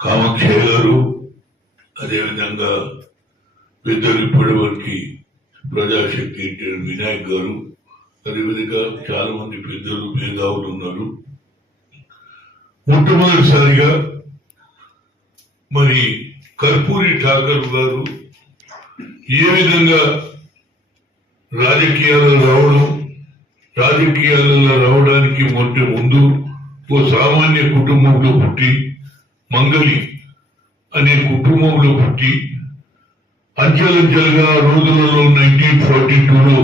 కామాక్షయ్య గారు అదేవిధంగా పెద్దలు ఇప్పటివరకు ప్రజాశక్తి ఎన్టీఆర్ వినాయక్ గారు అదేవిధంగా చాలా మంది పెద్దలు మేధావులు ఉన్నారు. మొట్టమొదటిసారిగా మరి కర్పూరి ఠాకర్ గారు ఏ విధంగా రాజకీయాల్లో రావడం రాజకీయాలలో రావడానికి మొట్ట ముందు ఓ సామాన్య కుటుంబంలో పుట్టి మంగళి అనే కుటుంబంలో పుట్టి అంచెలంచెలుగా రోజులలో నైన్టీన్ ఫార్టీ టూలో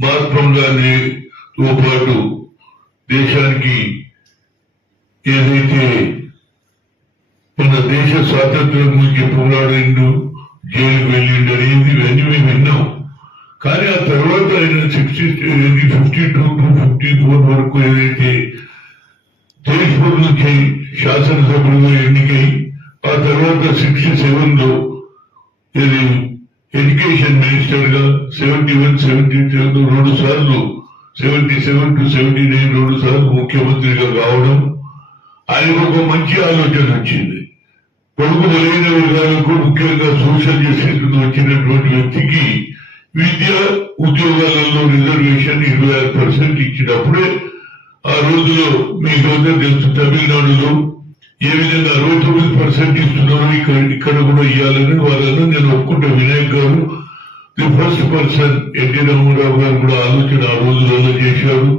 మహాత్మా గాంధీతో పాటు దేశానికి ఏదైతే మన దేశ స్వాతంత్ర్యం గురించి పోరాడిండు జైలుకు వెళ్ళిండు అనేది ఇవన్నీ మేము విన్నాం. కానీ ఆ తర్వాత ఆయన sixty fifty two to fifty four వరకు ఏదైతే తేజ్పూర్ నుంచి శాసనసభ్యులుగా ఎన్నికై ఆ తర్వాత సిక్స్టీ సెవెన్లో ఇది ఎడ్యుకేషన్ మినిస్టర్గా సెవెంటీ వన్ సెవెంటీ టూ రెండు సార్లు seventy seven to seventy nine రెండు సార్లు ముఖ్యమంత్రిగా కావడం ఆయన ఒక మంచి ఆలోచన వచ్చింది. కొడుకు బలైన వర్గాలకు ముఖ్యంగా సోషల్ జస్టిస్ వచ్చినటువంటి వ్యక్తికి విద్య ఉద్యోగాలలో రిజర్వేషన్ ఇరవై ఆరు పర్సెంట్ ఇచ్చినప్పుడే ఆ రోజులో మీకు అందరూ తెలుసు తమిళనాడులో ఏ విధంగా అరవై తొమ్మిది పర్సెంట్ ఇస్తున్నారో ఇక్కడ ఇక్కడ కూడా ఇవ్వాలని వాళ్ళను నేను ఒప్పుకుంటే. వినాయక్ గారు the first person NT Rama Rao గారు కూడా ఆలోచన ఆ రోజులలో చేశారు.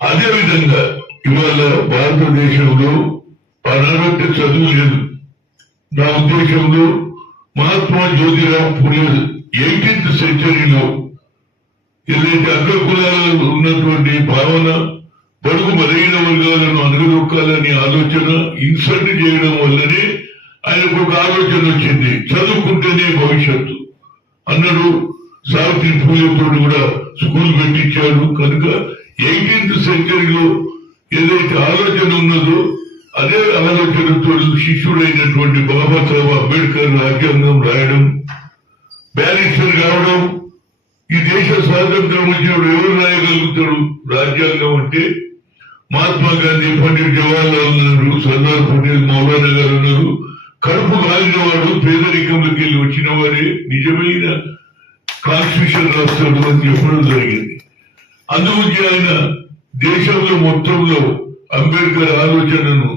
అదే విధంగా ఇవాళ భారతదేశంలో అనారోగ్య చదువు లేదు. నా ఉద్దేశంలో మహాత్మా జ్యోతిరావు పూలే ఎయిటీన్త్ సెంచరీలో ఏదైతే అగ్ర కులాలలో ఉన్నటువంటి భావన బడుగు బలహీన వర్గాలను అనగదొక్కాలని ఆలోచన ఇన్సల్ట్ చేయడం వల్లనే ఆయనకు ఒక ఆలోచన వచ్చింది. చదువుకుంటేనే భవిష్యత్తు. అన్నాడు సావిత్రి పూజతోడు కూడా స్కూల్ పెట్టించాడు. కనుక ఎయిటీన్త్ సెంచరీలో ఏదైతే ఆలోచన ఉన్నదో అదే ఆలోచనతో శిష్యుడైనటువంటి బాబాసాహెబ్ అంబేద్కర్ రాజ్యాంగం రాయడం బ్యారిస్టర్ కావడం ఈ దేశ స్వాతంత్రం వచ్చినప్పుడు ఎవరు రాయగలుగుతాడు రాజ్యాంగం అంటే మహాత్మా గాంధీ పండిట్ జవహర్లాల్ నెహ్రూ సర్దార్ పటేల్ మౌలానా గారు ఉన్నారు. కడుపు కాలిన వాడు పేదరికంలోకి వెళ్ళి వచ్చిన వారే నిజమైన కాన్స్టిట్యూషన్ రాస్తాడు అని చెప్పడం జరిగింది. అందుగురించి ఆయన దేశంలో మొత్తంలో అంబేద్కర్ ఆలోచనను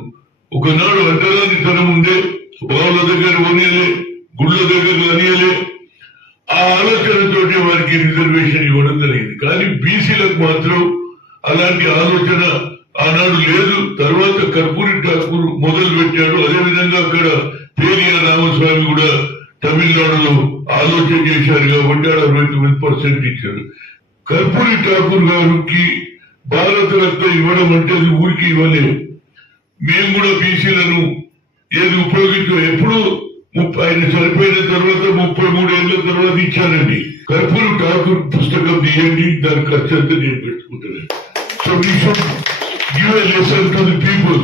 ఒకనాడు అడ్డరాని తనం ఉండే బావుల దగ్గర కొనియలే గుళ్ళ దగ్గర కొనియలే. ఆ ఆలోచనతోటి వారికి రిజర్వేషన్ ఇవ్వడం జరిగింది. కానీ బీసీలకు మాత్రం అలాంటి ఆలోచన ఆనాడు లేదు. తర్వాత కర్పూరి ఠాకూర్ మొదలు పెట్టాడు అదేవిధంగా అక్కడ పేరియా రామస్వామి కూడా తమిళనాడులో ఆలోచన చేశారు కాబట్టి ఆడ అరవై తొమ్మిది పర్సెంట్ ఇచ్చారు కర్పూరి ఠాకూర్ గారికి భారత రత్న ఇవ్వడం అంటే అది ఊరికి ఇవ్వలేదు. మేము కూడా బీసీలను ఏది ఉపయోగించాం ఎప్పుడు ముప్పై ఆయన చనిపోయిన తర్వాత ముప్పై మూడు ఏళ్ళ తర్వాత ఇచ్చారండి. కర్పూర్ ఠాకూర్ పుస్తకం తీయండి దాని ఖర్చు అంతా నేను పెట్టుకుంటాను. So we should give a lesson to the people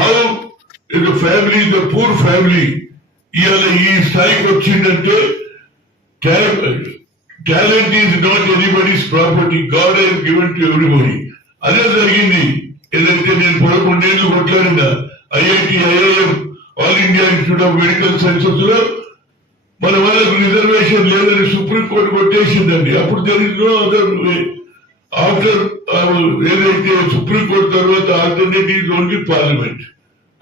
how in family the poor family ఇవాళ ఈ స్థాయికి వచ్చిందంటే talent is not anybody's property God he's given to everybody అదే జరిగింది. ఏదైతే నేను పదకొండేళ్ళు కొట్లాడిన IIT IIM all India institute of medical సైన్సెస్లో మన వాళ్ళకు రిజర్వేషన్ లేదని సుప్రీంకోర్టు కొట్టేసిందండి. అప్పుడు జరిగిందో ఆఫ్టర్ ఏదైతే సుప్రీంకోర్టు తర్వాత alternative is only parliament.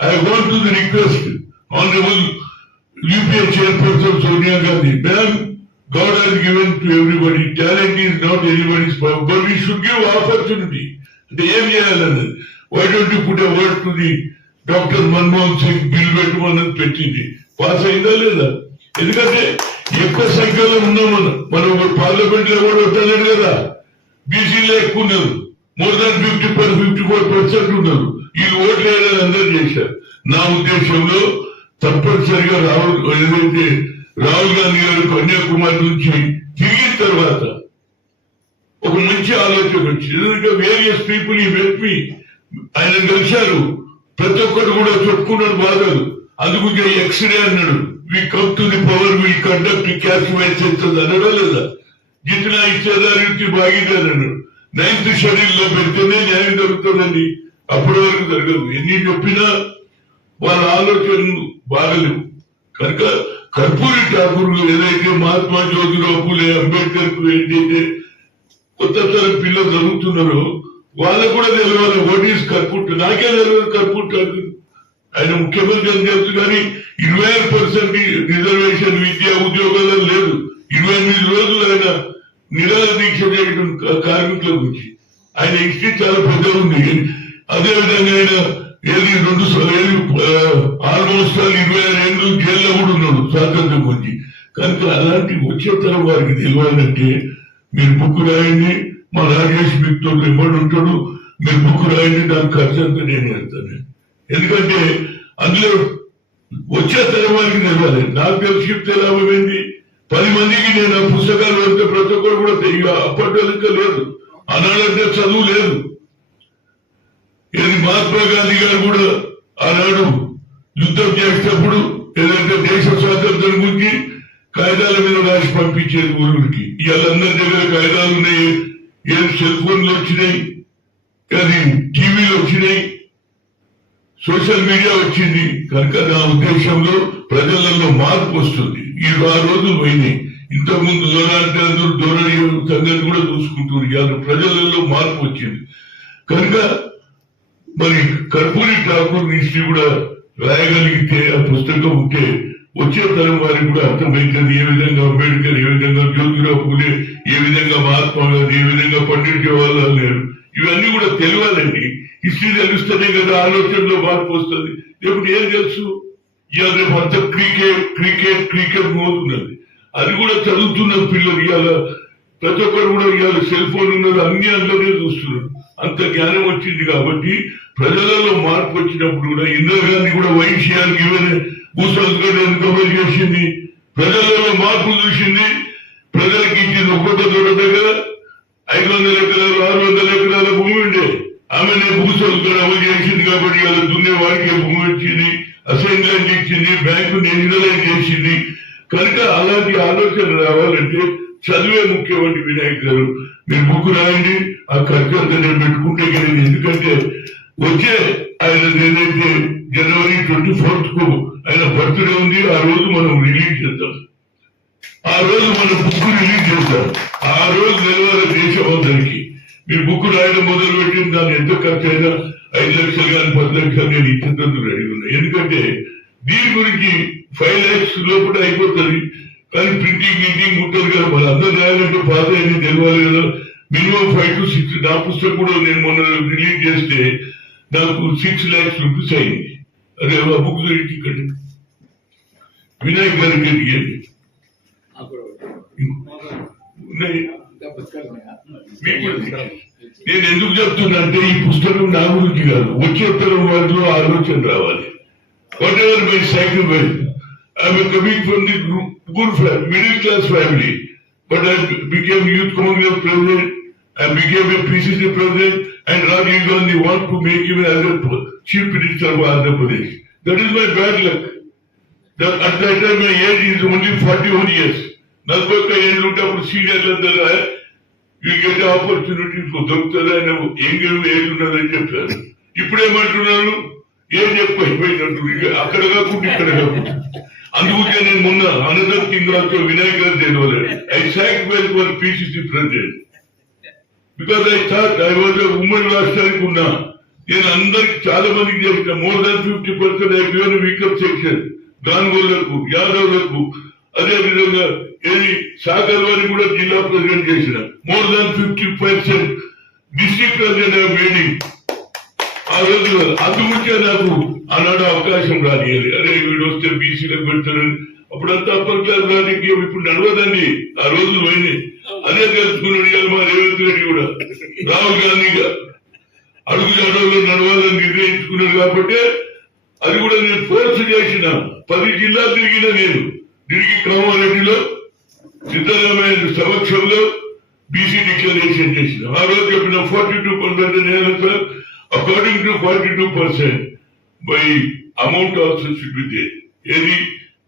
I want to the request honourable UPA chairperson Sonia Gandhi ma'am God has given to everybody. Talent is not anybody's problem, but we should give opportunity. అంటే ఏం చేయాలన్నది? Why don't you put word to the doctor Manmohan Singh bill పెట్టమన్నది పెట్టింది. Pass అయిందా లేదా? ఎందుకంటే ఎక్కువ సంఖ్యలో ఉన్నాం మనం. మనం పార్లమెంట్లో కూడా వద్దలేదు కదా. బీసీలో ఎక్కువ ఉన్నారు more than fifty per fifty four percent ఉన్నారు. వీళ్ళు ఓట్లు వేయాలని అందరూ చేశారు. నా ఉద్దేశంలో తప్పనిసరిగా రాహుల్ ఏదైతే రాహుల్ గాంధీ గారు కన్యాకుమారి నుంచి తిరిగిన తర్వాత ఒక మంచి ఆలోచన వచ్చింది. ఎందుకంటే వేరియస్ పీపుల్ ఈ వ్యక్తి ఆయన కలిశారు. ప్రతి ఒక్కరు కూడా చెప్పుకున్నాడు బాధలు అందుకు ఎక్స్రే అన్నాడు. We come to the power will conduct cash wise అనడా లేదా జితనా ఇచ్చేదారికి బాగిదారు నైన్త్ షెడ్యూల్లో పెడితేనే న్యాయం జరుగుతుందండి. అప్పటి వరకు జరగదు. ఎన్ని చెప్పినా వాళ్ళ ఆలోచనలు బాగలేవు. కనుక కర్పూరి ఠాకూర్ ఏదైతే మహాత్మా జ్యోతిరావు పూలే అంబేద్కర్కు ఏదైతే కొత్త తరం పిల్లలు చదువుతున్నారో వాళ్ళకు కూడా తెలియాలి వాట్ ఈస్ కర్పూర్ నాకే తెలియదు కర్పూర్ ఠాకూర్. ఆయన ముఖ్యమంత్రి అని తెలుసు కానీ ఇరవై ఆరు పర్సెంట్ రిజర్వేషన్ విద్యా ఉద్యోగాల్లో లేదు. ఇరవై ఎనిమిది రోజులు ఆయన నిరాహార దీక్ష చేయడం కార్మికుల గురించి. ఆయన హిస్టరీ చాలా పెద్ద ఉంది. అదే విధంగా ఆయన ఏది రెండు స- ఏది ఆల్మోస్ట్ ఇరవై ఆరు ఏళ్ళు జైల్లో కూడా ఉన్నాడు స్వాతంత్రం గురించి కనుక అలాంటి వచ్చే తరం వారికి తెలియాలంటే మీరు బుక్ రాయండి. మా రాజేష్ మీతో రిపోర్ట్ ఉంటాడు. మీరు బుక్ రాయండి. దాని ఖర్చు అంతా నేను వెళ్తాను ఎందుకంటే అందులో వచ్చే తరం వారికి తెలియాలి నాకు తెలిసి లాభం పది మందికి నేను ఆ పుస్తకాలు వస్తే ప్రతి ఒక్కరు కూడా తెలియ అప్పట్లో లేదు. అనాడంటే చదువు లేదు. ఏది మహాత్మా గాంధీ గారు కూడా ఆనాడు యుద్ధం చేసేటప్పుడు ఏదంటే దేశ స్వాతంత్రం గురించి కాగితాల మీద రాసి పంపించేది గురువుడికి. ఇవాళ అందరి దగ్గర కాగితాలు ఉన్నాయి. ఏం సెల్ ఫోన్లు వచ్చినాయి. కానీ టీవీలు వచ్చినాయి. సోషల్ మీడియా వచ్చింది. కనుక నా ఉద్దేశంలో ప్రజలలో మార్పు వస్తుంది. ఈ ఆ రోజులు పోయినాయి ఇంతకుముందు దూరాలంటే అందరూ దూరం సంగతి కూడా చూసుకుంటున్నారు. ఇవాళ ప్రజలలో మార్పు వచ్చింది. కనుక మరి కర్పూరి ఠాకూర్ హిస్టరీ కూడా రాయగలిగితే ఆ పుస్తకం ఉంటే వచ్చే తరం వారికి కూడా అర్థమవుతుంది ఏ విధంగా అంబేద్కర్ ఏ విధంగా జ్యోతిరావు పూలే ఏ విధంగా మహాత్మా గాంధీ ఏ విధంగా పండిట్ జవహర్లాల్ నెహ్రూ ఇవన్నీ కూడా తెలియాలండి. హిస్టరీ తెలుస్తేనే కదా ఆలోచనలో మార్పు వస్తుంది. లేకపోతే ఏం తెలుసు? ఇవాళ రేపు అంత క్రికెట్ క్రికెట్ క్రికెట్ మోతున్నది అది కూడా చదువుతున్న పిల్లలు ఇవాళ ప్రతి ఒక్కరు కూడా ఇవాళ సెల్ ఫోన్ ఉన్నది అన్ని అందులోనే చూస్తున్నారు. అంత జ్ఞానం వచ్చింది కాబట్టి ప్రజలలో మార్పు వచ్చినప్పుడు కూడా ఇందిరాగాంధీ కూడా వైశ్యానికి ఏమైనా భూసంస్కరణ ఎంతమంది చేసింది. ప్రజలలో మార్పు చూసింది. ప్రజలకు ఇచ్చింది ఒక్కొక్క చోట ఐదు వందల ఎకరాలు ఆరు వందల ఎకరాల భూమి ఉండేది ఆమెనే భూసంస్కరణ అమలు చేసింది కాబట్టి ఇలా దున్నే వారికి భూమి వచ్చింది అసైన్మెంట్ ఇచ్చింది బ్యాంకు నిధులైన్ చేసింది. కనుక అలాంటి ఆలోచన రావాలంటే చదివే ముఖ్యమంత్రి వినాయక్ గారు. మీరు బుక్ రాయండి ఆ ఖర్చు అంతా నేను పెట్టుకుంటే కలిగింది ఎందుకంటే వచ్చే ఆయన ఏదైతే జనవరి ట్వంటీ ఫోర్త్కు ఆయన బర్త్డే ఉంది ఆ రోజు మనం రిలీజ్ చేద్దాం. ఆ రోజు మనం బుక్ రిలీజ్ చేద్దాం. ఆ రోజు నిలవాలి దేశం మీరు బుక్ రాయడం మొదలు పెట్టిన దాని ఎంత ఖర్చు అయినా ఐదు లక్షలు కానీ పది లక్షలు నేను ఇచ్చేందుకు రెడీ ఉన్నా. ఎందుకంటే దీని గురించి ఫైవ్ లాక్స్ లోపల అయిపోతుంది. కానీ ప్రింటింగ్ గింటింగ్ ఉంటుంది కదా మరి అందరూ రాయాలంటే పాత అయింది తెలియాలి కదా. మినిమం ఫైవ్ టు సిక్స్ నా పుస్తకం కూడా నేను మొన్న రిలీజ్ చేస్తే నాకు సిక్స్ లాక్స్ రూపీస్ అయింది. అదే ఆ బుక్ ఇక్కడ. వినాయక్ గారికి ఉన్నాయి. మీకు కూడా ఇవ్వండి. నేను ఎందుకు చెప్తున్నా అంటే ఈ పుస్తకం నా గురించి కాదు వచ్చే తరం వారిలో ఆలోచన రావాలి whatever my sacrifice I'm coming from the good middle class family but I became youth Congress president I became a PCC president and Rajiv Gandhi want to make him as a chief minister of Andhra Pradesh. That is my bad luck. That at that time my age is only 41 years. నలభై ఒక్క ఏళ్ళు ఉంటే అప్పుడు సీనియర్లు అందరూ you get opportunity దొరుకుతుంది ఆయన ఏం ఏజ్ చెప్పారు. ఇప్పుడు ఏమంటున్నారు ఏం చెప్పిపోయినట్టు అక్కడ కాకుండా ఇక్కడ కాకుండా. అందుకే నేను మొన్న అనదర్ కింగ్ ఆల్సో వినాయక్ గారు తెలియలేదు I sacrifice for PCC president because I thought I was ఉమ్మడి రాష్ట్రానికి ఉన్నా. నేను అందరికి చాలా మందికి చేసిన more than fifty percent I given weaker section గాన్గోళ్ళకు యాదవ్లకు అదే విధంగా ఏది సాగర్ వారికి కూడా జిల్లా ప్రెసిడెంట్ చేసిన. More than fifty percent district president meeting ఆ రోజు అందుకే నాకు ఆనాడు అవకాశం రాని అరే వీడు వస్తే బీసీలకు పెడతారని అప్పుడంతా అప్పర్ క్లాస్ రాజకీయం ఇప్పుడు నడవదండి. ఆ రోజులు పోయినాయి. అదే తెలుసుకున్నాడు ఇవాళ మా రేవంత్ రెడ్డి కూడా. రాహుల్ గాంధీగా. అడుగు జాడలో నడవాలని నిర్ణయించుకున్నాడు కాబట్టి అది కూడా నేను ఫోర్స్ చేసిన. పది జిల్లాలు తిరిగిన నేను. తిరిగి కామారెడ్డిలో సిద్ధరామయ్య సమక్షంలో బీసీ డిక్లరేషన్ చేసింది. ఆ రోజు చెప్పిన ఫార్టీ టూ పర్సెంట్ నేను according to forty two percent by amount also చూపితే ఏది?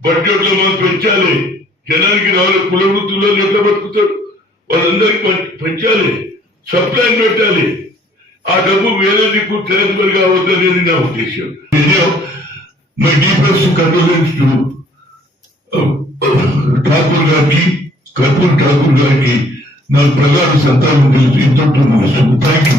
బడ్జెట్లో మనం పెంచాలి. జనానికి రావాలి. కుల వృత్తుల్లో ఎట్లా బతుకుతాడు వాళ్ళందరికీ పెంచాలి. సప్లై పెట్టాలి. ఆ డబ్బు వేరే దిక్కు ట్రాన్స్ఫర్ కావద్దనేది నా ఉద్దేశం. My deepest condolence to Thakur గారికి కర్పూర్ ఠాకూర్ గారికి నాకు ప్రగాఢ సంతానం తెలుసు ఇంతటితో ముగిస్తుంది థ్యాంక్ యూ